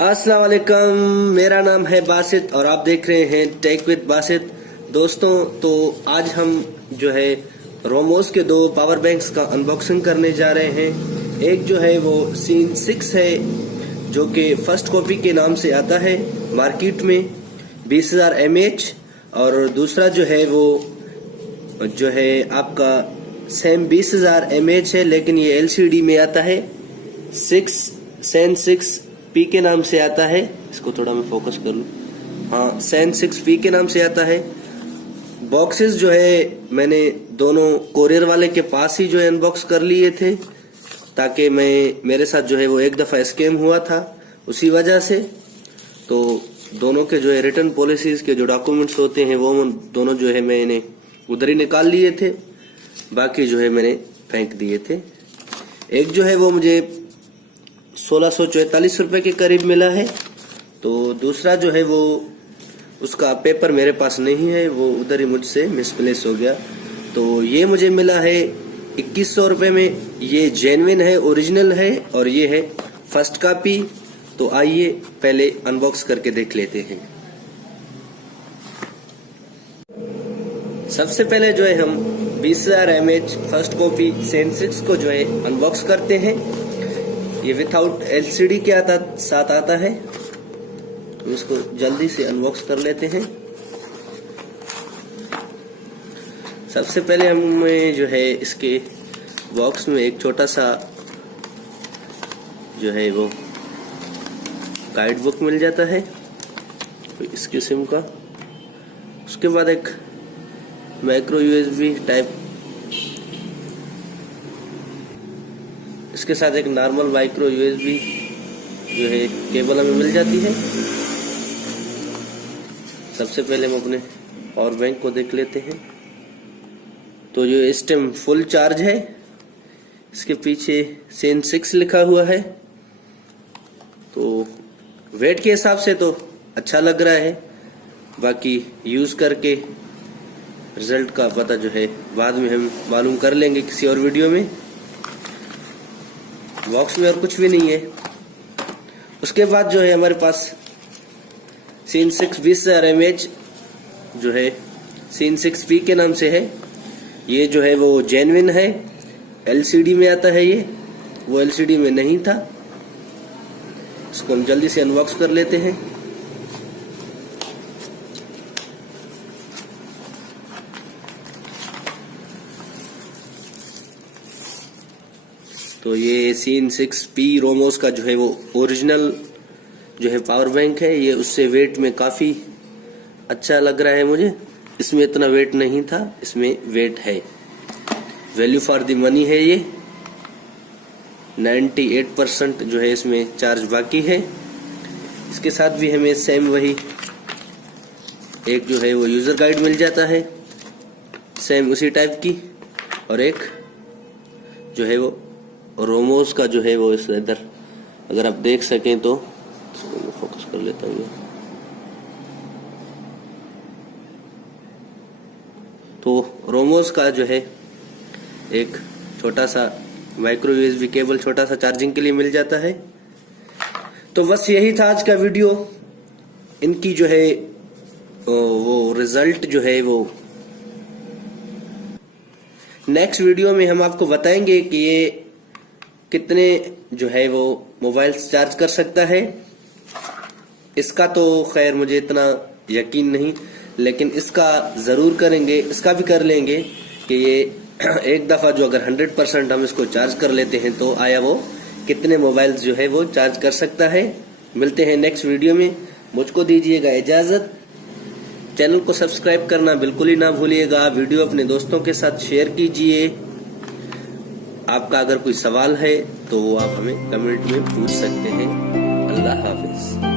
अस्सलाम वालेकुम, मेरा नाम है बासित और आप देख रहे हैं टेक विद बासित। दोस्तों, तो आज हम जो है रोमोस के दो पावर बैंक्स का अनबॉक्सिंग करने जा रहे हैं। एक जो है वो सीन 6 है जो कि फर्स्ट कॉपी के नाम से आता है मार्केट में 20,000 mAh, और दूसरा जो है वो जो है आपका सेम 20,000 mAh है, लेकिन ये LCD में आता है। सैन 6P के नाम से आता है। इसको थोड़ा मैं फोकस कर लूं। हाँ, सैन 6P के नाम से आता है। बॉक्सेस जो है मैंने दोनों कोरियर वाले के पास ही जो है अनबॉक्स कर लिए थे, ताकि मेरे साथ जो है वो एक दफा स्कैम हुआ था, उसी वजह से। तो दोनों के जो है रिटर्न पॉलिसीज के जो डॉक्यूमेंट्स होते हैं वो दोनों जो है मैंने उधर ही निकाल लिए थे, बाकी जो है मैंने फेंक दिए थे। एक जो है वो मुझे 1644 रुपए के करीब मिला है, तो दूसरा जो है वो उसका पेपर मेरे पास नहीं है, वो उधर ही मुझसे मिसप्लेस हो गया। तो ये मुझे मिला है 2100 रुपए में। ये जेन्युइन है, ओरिजिनल है, और ये है फर्स्ट कॉपी। तो आइए पहले अनबॉक्स करके देख लेते हैं। सबसे पहले जो है हम 20,000 mAh फर्स्ट कॉपी सैन 6 को जो है अनबॉक्स करते हैं। ये विथआउट LCD के साथ आता है, तो इसको जल्दी से अनबॉक्स कर लेते हैं। सबसे पहले हमें जो है इसके बॉक्स में एक छोटा सा जो है वो गाइड बुक मिल जाता है इस किस्म का। उसके बाद एक माइक्रो USB टाइप, इसके साथ एक नॉर्मल माइक्रो USB जो है केबल हमें मिल जाती है। सबसे पहले हम अपने पावर बैंक को देख लेते हैं। तो जो इस टाइम फुल चार्ज है, इसके पीछे सैन 6 लिखा हुआ है। तो वेट के हिसाब से तो अच्छा लग रहा है, बाकी यूज करके रिजल्ट का पता जो है बाद में हम मालूम कर लेंगे किसी और वीडियो में। बॉक्स में और कुछ भी नहीं है। उसके बाद जो है हमारे पास सीन 6 20,000 mAh जो है सीन 6P के नाम से है। ये जो है वो जेन्युइन है, LCD में आता है। ये वो LCD में नहीं था। इसको हम जल्दी से अनबॉक्स कर लेते हैं। तो ये सीन 6P रोमोस का जो है वो ओरिजिनल जो है पावर बैंक है। ये उससे वेट में काफी अच्छा लग रहा है मुझे। इसमें इतना वेट नहीं था, इसमें वेट है। वैल्यू फॉर द मनी है ये। 98% जो है इसमें चार्ज बाकी है। इसके साथ भी हमें सेम वही एक जो है वो यूजर गाइड मिल जाता है, सेम उसी टाइप की। और एक जो है वो रोमोस का जो है वो इस इधर अगर आप देख सकें तो मैं फोकस कर लेता हूँ। तो रोमोस का जो है एक छोटा सा माइक्रो USB केबल छोटा सा चार्जिंग के लिए मिल जाता है। तो बस यही था आज का वीडियो। इनकी जो है वो रिजल्ट जो है वो नेक्स्ट वीडियो में हम आपको बताएंगे कि ये कितने जो है वो मोबाइल चार्ज कर सकता है। इसका तो खैर मुझे इतना यकीन नहीं, लेकिन इसका जरूर करेंगे, इसका भी कर लेंगे कि ये एक दफा जो अगर 100% हम इसको चार्ज कर लेते हैं तो आया वो कितने मोबाइल्स जो है वो चार्ज कर सकता है। मिलते हैं नेक्स्ट वीडियो में। मुझको दीजिएगा इजाजत। चैनल को सब्सक्राइब करना बिल्कुल ही ना भूलिएगा। वीडियो अपने दोस्तों के साथ शेयर कीजिए। आपका अगर कोई सवाल है तो वो आप हमें कमेंट में पूछ सकते हैं। अल्लाह हाफिज।